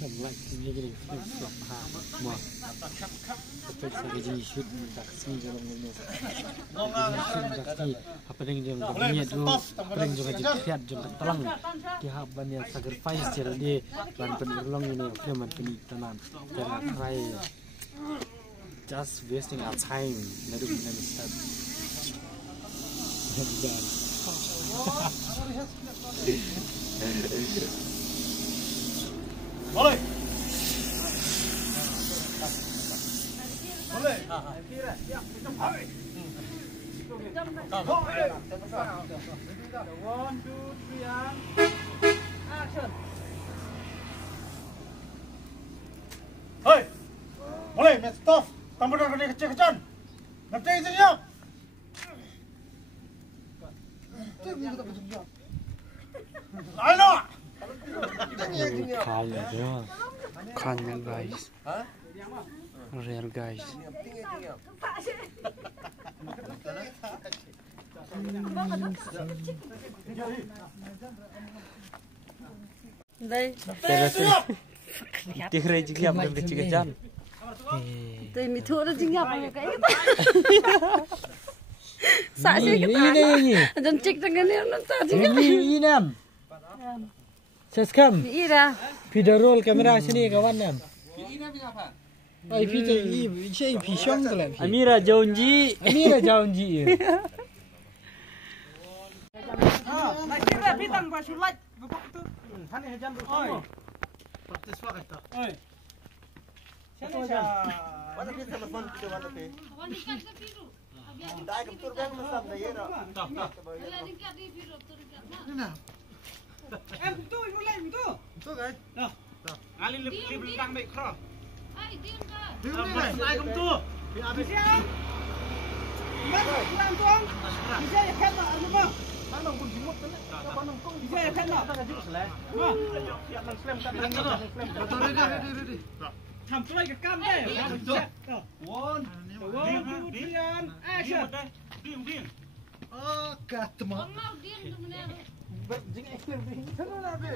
Like ini flip mah betul saja shoot tak sengaja ini apa yang jom niat tu apa yang juga jiat jom terang dia banyak sacrifice jadi ban penolong ini firman penitanan dan try just wasting our time lalu kita start boleh. Boleh. Kira siap. Hai. 1, 2, 3 action. Hei. Boleh, match stop. Tambah dari kecil-kecilan. Nanti siap. Ayo. Kanya guys, real guys. Đây. Tiếc rồi chứ gặp được chị cái chân. Đây mình thua nó chính nhập vào cái. Sợ gì cái ta? Dân chích cái này nó sợ gì cái. Ini nam. Seskam. Ini ra. Video roll kamera sini kawan nam. Ai video ini saya pisang tu lah. Amira Jaunji. Amira Jaunji. Nak kira bidang baju light bukan tu. Hani hajan tu. Praktis pakai tak. Oi. Siapa ya? Mana kita telepon kita mana tu? Wani kan ke biru. Dah ketur bang masam dah ya. Tak. Wala ni ka di biru tur ka. Nah. Betul mulai betul. Betul kan? Dah. Ali lebih belakang baik kro. Ai diam ka. Diam ni. Ai kamu tu. Di habis. Mana pulang tuang? Bisa ya kan tak apa? Mana pun jumut tu nak. Mana kau bisa ya kan tak? Tak jadi selai. Ha. Siap nak slam kan. Betul ready. Tham play ke kam deh. One, action. Diam. Oh, kat mak. Mau diam tu mana? Jing explain ding. Sana lah be.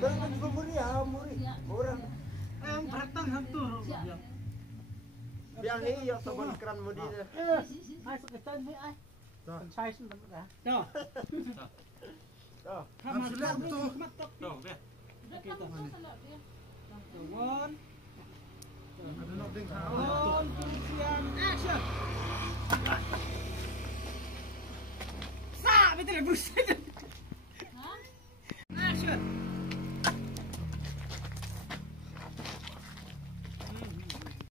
Dengan muri. Orang. Beratang hantu. Biang ni yang sabun keran mudi dia. Ai seketan ni ai. Saya sudah dah. Dah. Kamu sudah tu. Dah, dah. Okey tu. One. Ada nak ding ha. One, action. Sa, betul buset.